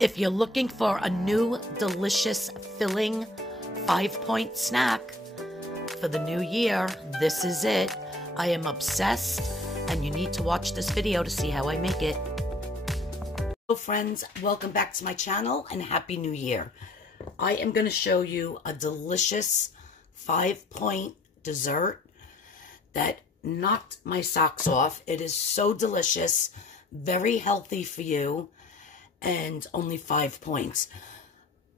If you're looking for a new, delicious, filling 5-point snack for the new year, this is it. I am obsessed, and you need to watch this video to see how I make it. Hello friends, welcome back to my channel and Happy New Year. I am going to show you a delicious 5-point dessert that knocked my socks off. It is so delicious, very healthy for you, and only 5 points.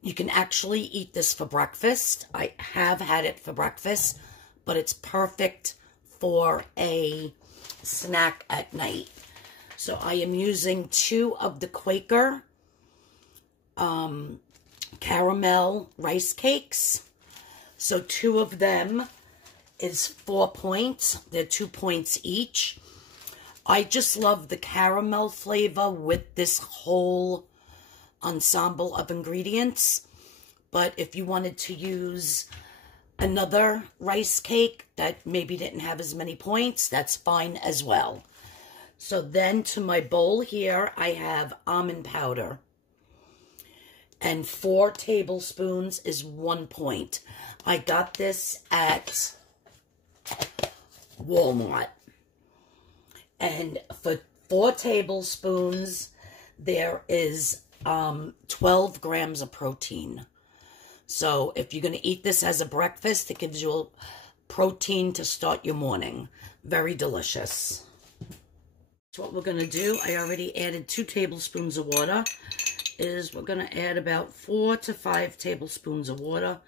You can actually eat this for breakfast. I have had it for breakfast, but it's perfect for a snack at night. So I am using 2 of the Quaker caramel rice cakes. So 2 of them is 4 points. They're 2 points each. I just love the caramel flavor with this whole ensemble of ingredients. But if you wanted to use another rice cake that maybe didn't have as many points, that's fine as well. So then to my bowl here, I have almond powder. And 4 tablespoons is 1 point. I got this at Walmart. And for 4 tablespoons, there is 12 grams of protein. So if you're going to eat this as a breakfast, it gives you protein to start your morning. Very delicious. So what we're going to do, I already added 2 tablespoons of water, is we're going to add about 4 to 5 tablespoons of water.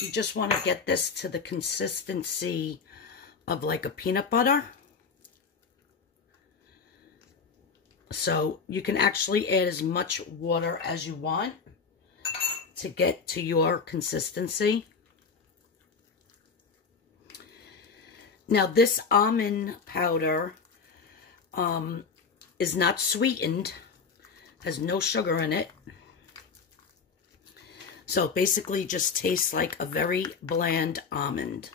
You just want to get this to the consistency of like a peanut butter. So you can actually add as much water as you want to get to your consistency. Now this almond powder is not sweetened, has no sugar in it. So it basically just tastes like a very bland almond.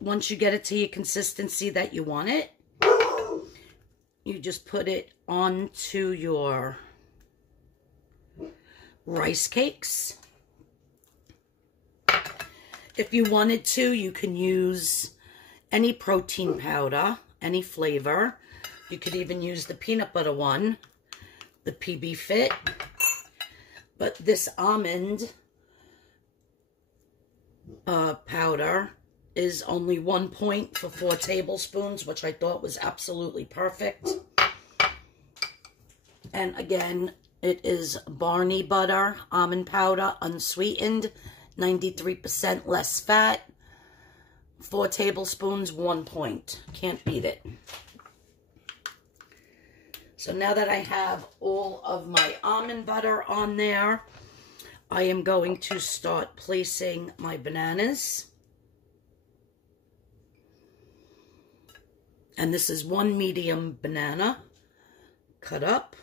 Once you get it to your consistency that you want it, you just put it onto your rice cakes. If you wanted to, you can use any protein powder, any flavor. You could even use the peanut butter one, the PB Fit. But this almond powder is only 1 point for 4 tablespoons, which I thought was absolutely perfect. And again, it is Barney butter, almond powder, unsweetened, 93% less fat. 4 tablespoons, 1 point. Can't beat it. So now that I have all of my almond butter on there, I am going to start placing my bananas. And this is 1 medium banana cut up.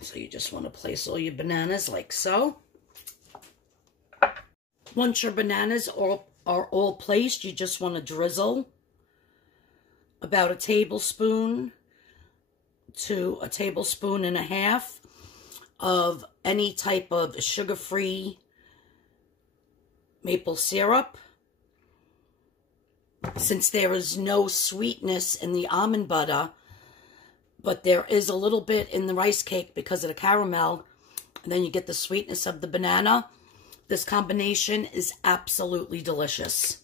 So you just want to place all your bananas like so. Once your bananas are all placed, you just want to drizzle about 1 tablespoon to 1.5 tablespoons of any type of sugar-free maple syrup. Since there is no sweetness in the almond butter, but there is a little bit in the rice cake because of the caramel, and then you get the sweetness of the banana, this combination is absolutely delicious.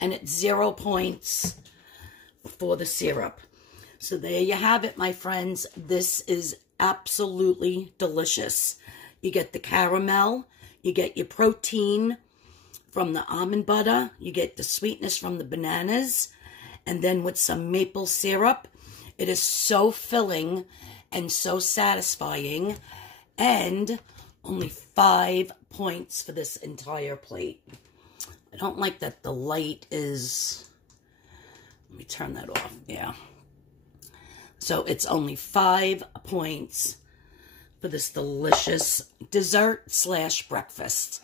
And it's 0 points for the syrup. So there you have it, my friends. This is absolutely delicious. You get the caramel, you get your protein from the almond butter, you get the sweetness from the bananas, and then with some maple syrup, it is so filling and so satisfying, and only 5 points for this entire plate. I don't like that the light is, let me turn that off, yeah. So it's only 5 points for this delicious dessert / breakfast.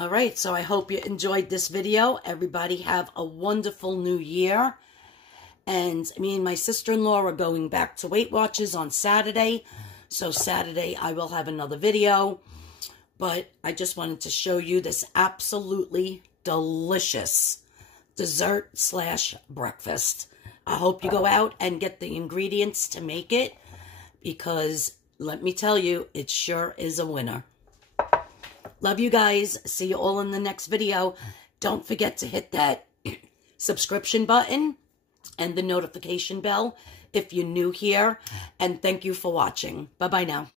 All right, so I hope you enjoyed this video. Everybody have a wonderful new year. And me and my sister-in-law are going back to Weight Watchers on Saturday. So Saturday I will have another video. But I just wanted to show you this absolutely delicious dessert / breakfast. I hope you go out and get the ingredients to make it, because let me tell you, it sure is a winner. Love you guys. See you all in the next video. Don't forget to hit that subscription button and the notification bell if you're new here. And thank you for watching. Bye-bye now.